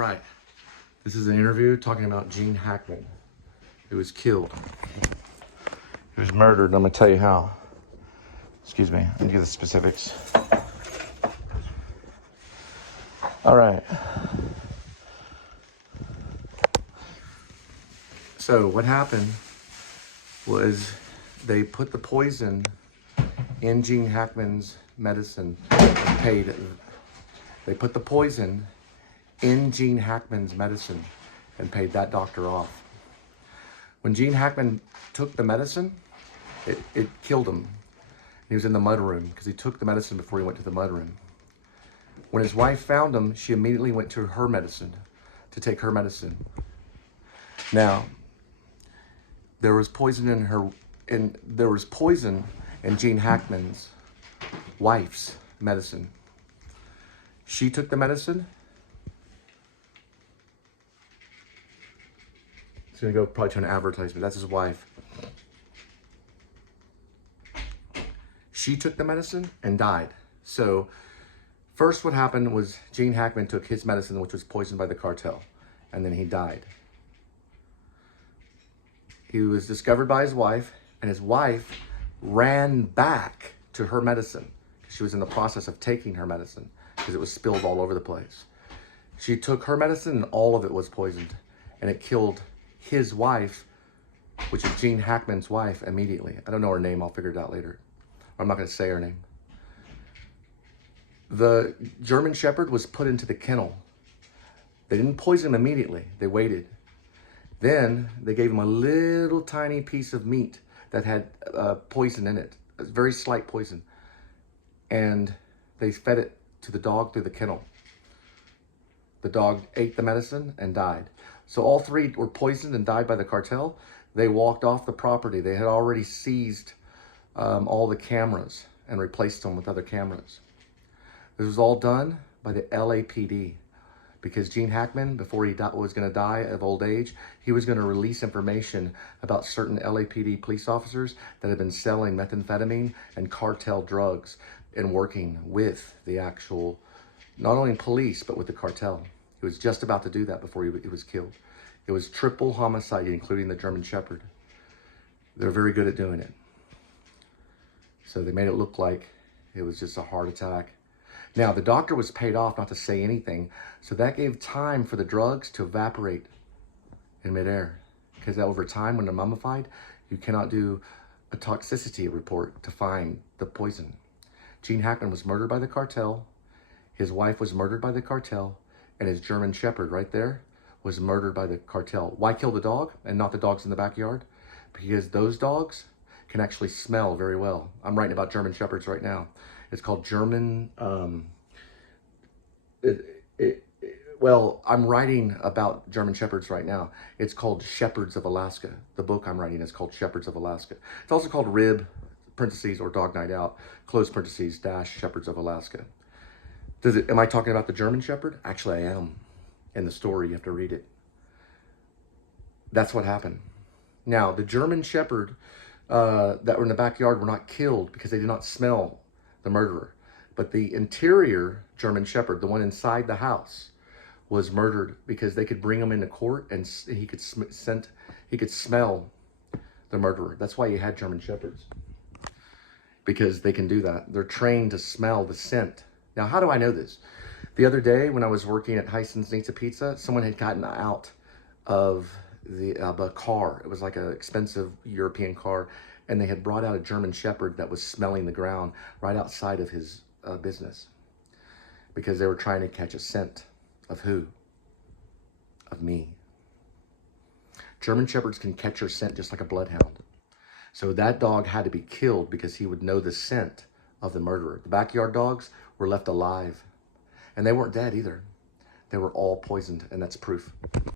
right, this is an interview talking about Gene Hackman, who was killed. He was murdered, and I'm gonna tell you how. Excuse me, I need to give the specifics. All right. So what happened was they put the poison in Gene Hackman's medicine and paid. They put the poison in Gene Hackman's medicine and paid that doctor off. When Gene Hackman took the medicine, it killed him. He was in the mudroom because he took the medicine before he went to the mudroom. When his wife found him, she immediately went to her medicine to take her medicine. Now, there was poison in her, and there was poison in Gene Hackman's wife's medicine. She took the medicine. It's gonna go probably to an advertisement. That's his wife. She took the medicine and died. So first what happened was Gene Hackman took his medicine, which was poisoned by the cartel, and then he died. He was discovered by his wife, and his wife ran back to her medicine. She was in the process of taking her medicine because it was spilled all over the place. She took her medicine and all of it was poisoned, and it killed his wife, which is Gene Hackman's wife, immediately. I don't know her name, I'll figure it out later. I'm not gonna say her name. The German Shepherd was put into the kennel. They didn't poison him immediately, they waited. Then they gave him a little tiny piece of meat that had poison in it, a very slight poison. And they fed it to the dog through the kennel. The dog ate the medicine and died. So all three were poisoned and died by the cartel. They walked off the property. They had already seized all the cameras and replaced them with other cameras. This was all done by the LAPD. Because Gene Hackman, before he was going to die of old age, he was going to release information about certain LAPD police officers that had been selling methamphetamine and cartel drugs and working with the actual, not only police, but with the cartel. He was just about to do that before he was killed. It was triple homicide, including the German Shepherd. They're very good at doing it. So they made it look like it was just a heart attack. Now, the doctor was paid off not to say anything, so that gave time for the drugs to evaporate in midair. Because over time, when they're mummified, you cannot do a toxicity report to find the poison. Gene Hackman was murdered by the cartel, his wife was murdered by the cartel, and his German Shepherd right there was murdered by the cartel. Why kill the dog and not the dogs in the backyard? Because those dogs can actually smell very well. I'm writing about German Shepherds right now. It's called German, well, I'm writing about German Shepherds right now. It's called Shepherds of Alaska. The book I'm writing is called Shepherds of Alaska. It's also called Rib, parentheses, or Dog Night Out, close parentheses, dash, Shepherds of Alaska. Am I talking about the German Shepherd? Actually, I am. In the story, you have to read it. That's what happened. Now, the German Shepherd that were in the backyard were not killed because they did not smell the murderer. But the interior German Shepherd, the one inside the house, was murdered because they could bring him into court and he could smell the murderer. That's why you had German Shepherds, because they can do that. They're trained to smell the scent. Now, how do I know this? The other day when I was working at Heisen's Pizza Pizza, someone had gotten out of the car. It was like an expensive European car, and they had brought out a German Shepherd that was smelling the ground right outside of his business, because they were trying to catch a scent of who? Of me. German Shepherds can catch your scent just like a bloodhound. So that dog had to be killed because he would know the scent of the murderer. The backyard dogs were left alive, and they weren't dead either. They were all poisoned, and that's proof.